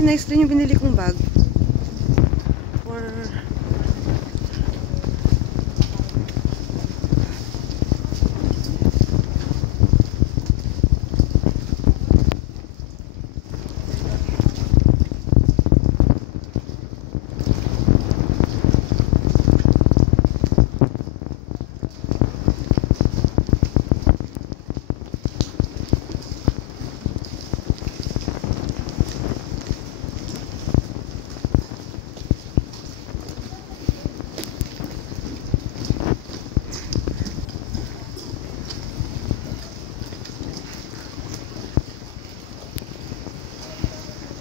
Actually, nice din yung binili kong bag. For...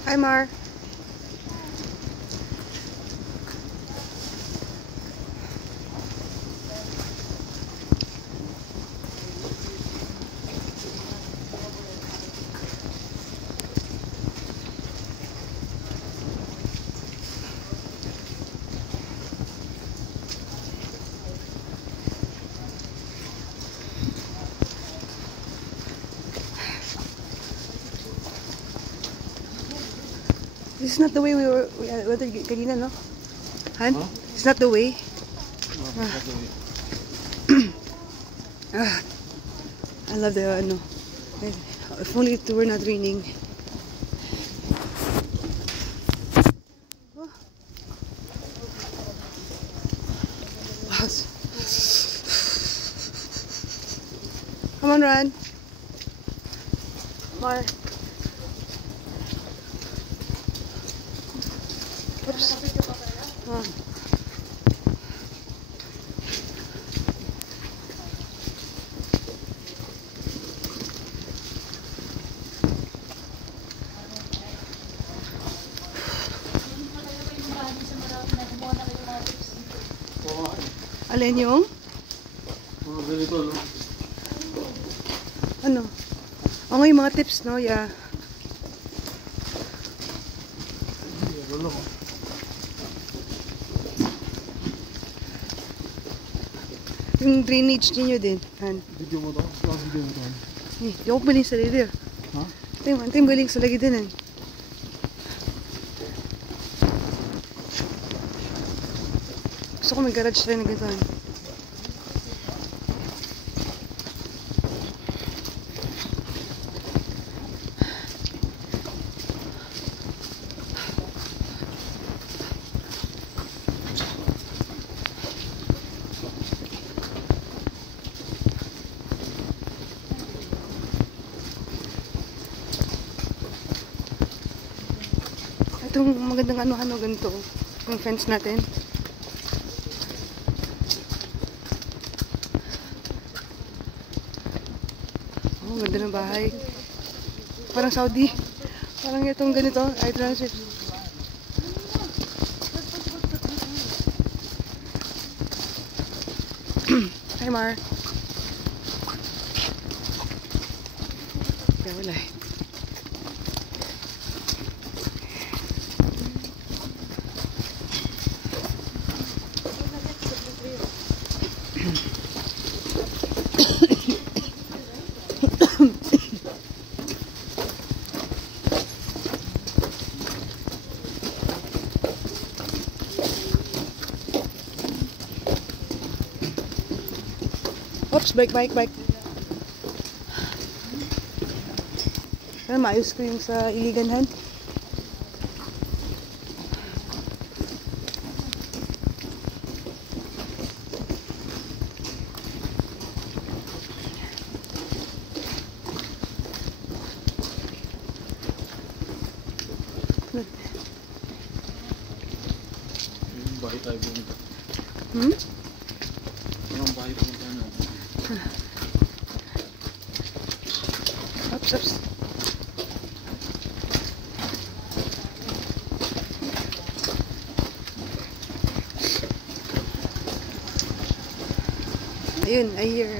Hi, Mar. This is not the way we were kanina, no? Han? Huh? It's not the way. No, it's not the way. I love the ano. If only it were not raining. Oh. Wow. Come on, run. Mar. Oops. Oh. Alin yung? Mga ganito, no? Ano? O yung mga tips, no? Yeah. Wala ko. Yung drainage ninyo din, Han. Video mo to? Video mo to? Eh, di ako baling sa lilir. Ha? Ito yung baling sa lagi din, Han. Gusto ko may garage rin na ganito, Han. Itong magandang ano-ano ganito, yung fence natin. Oh, ganda ng bahay. Parang Saudi. Parang itong ganito, I transit. Hi, Mar. Kaya wala eh. Oops, bike. Ano, maayos ko yung sa Iligan, Han. Yung bahay tayo pumunta. Hmm? Yung bahay pumunta na. Oops. Ayun, I hear.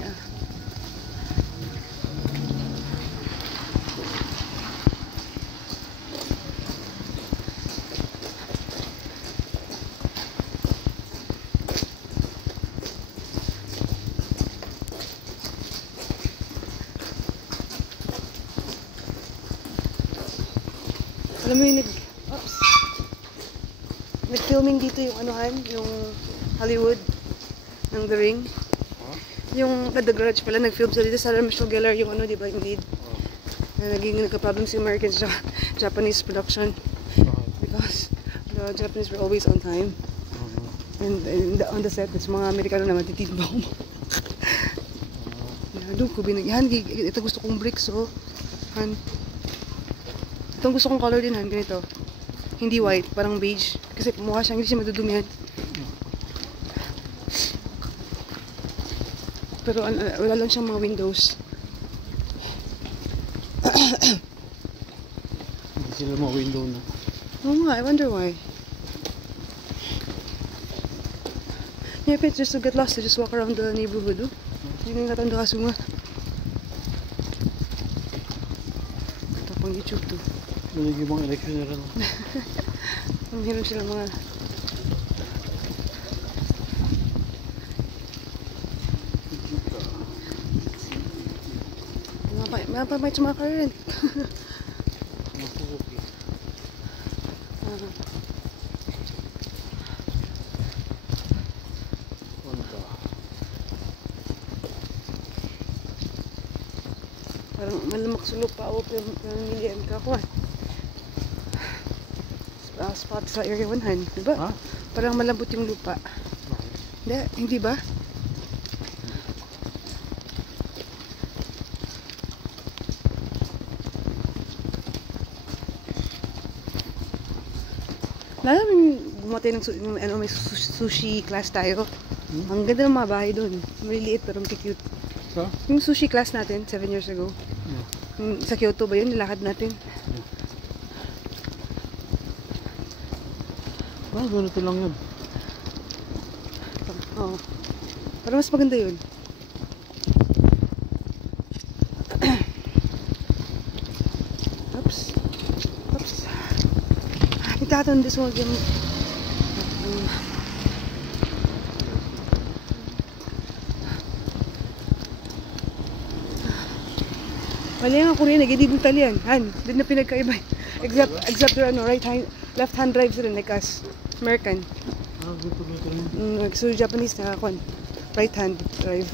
Alam mo yun, nag-filming dito yung anuhan, yung Hollywood ng The Ring. Yung The Grudge pala, nag-film sila dito. Sarah Michelle Gellar yung ano, di ba, yung lead. Naging nagka-problem si Americans sa Japanese production because the Japanese were always on time. And on the set, mga Amerikano naman titibang. Doon ko binigyan. Ito gusto kong bricks, oh. Han. Itong gusto kong color din, Han. Ganito. Hindi white, parang beige. Kasi mukha siya, hindi siya madudumihan. Pero wala lang siyang mga windows. Hindi sila mga window na. Oo nga, I wonder why. Yeah, if it's just to get lost, to just walk around the neighborhood, oh. Hindi nga natanda kaso nga. Ito pang YouTube to. Malig yung mga election na rin. Ang hirap sila mga... May current. Parang malamak sa lupa ako pero nanilian ka ako. Spot sa area 100, diba? Ha? Parang malambot yung lupa. Hindi ba? Lalo may bumatay ng may sushi class tayo. Ang ganda ng mga bahay doon. Maliliit pero cute. Sa? Yung sushi class natin 7 years ago. Sa Kyoto ba yun? Nilakad natin. Ganito lang yun. Oo. Pero mas maganda yun. Oops. Itaton this one again. Mali nga ako rin, nag-edibuntal yan. Han, din na pinagkaiba. Except your left hand drive sila, like us. American. Dito rin. So Japanese na right hand drive.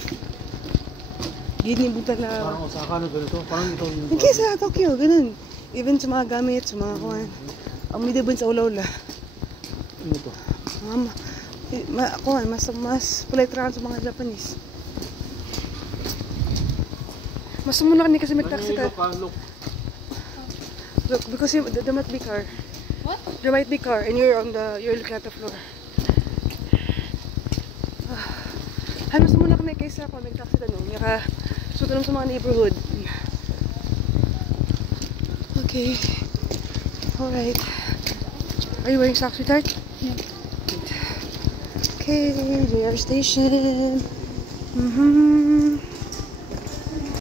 Ginibuntal na... Parang Osaka na ganito. Parang ito yung... Hindi sa Tokyo, ganun. Even sa mga gamit, sa mga kuwan. Ang midibun sa ulaw-ula. Ano to? Mas polite rin sa mga Japanese. Mas muna kasi may taxi ka. Look, because there might be car. What? There might be car and you're looking at the floor. Mas muna kami kaysa ako may taxi tanong. So tanong sa mga neighborhood. Okay. Alright. Are you wearing socks, sweetheart? Yeah. Okay, JR station.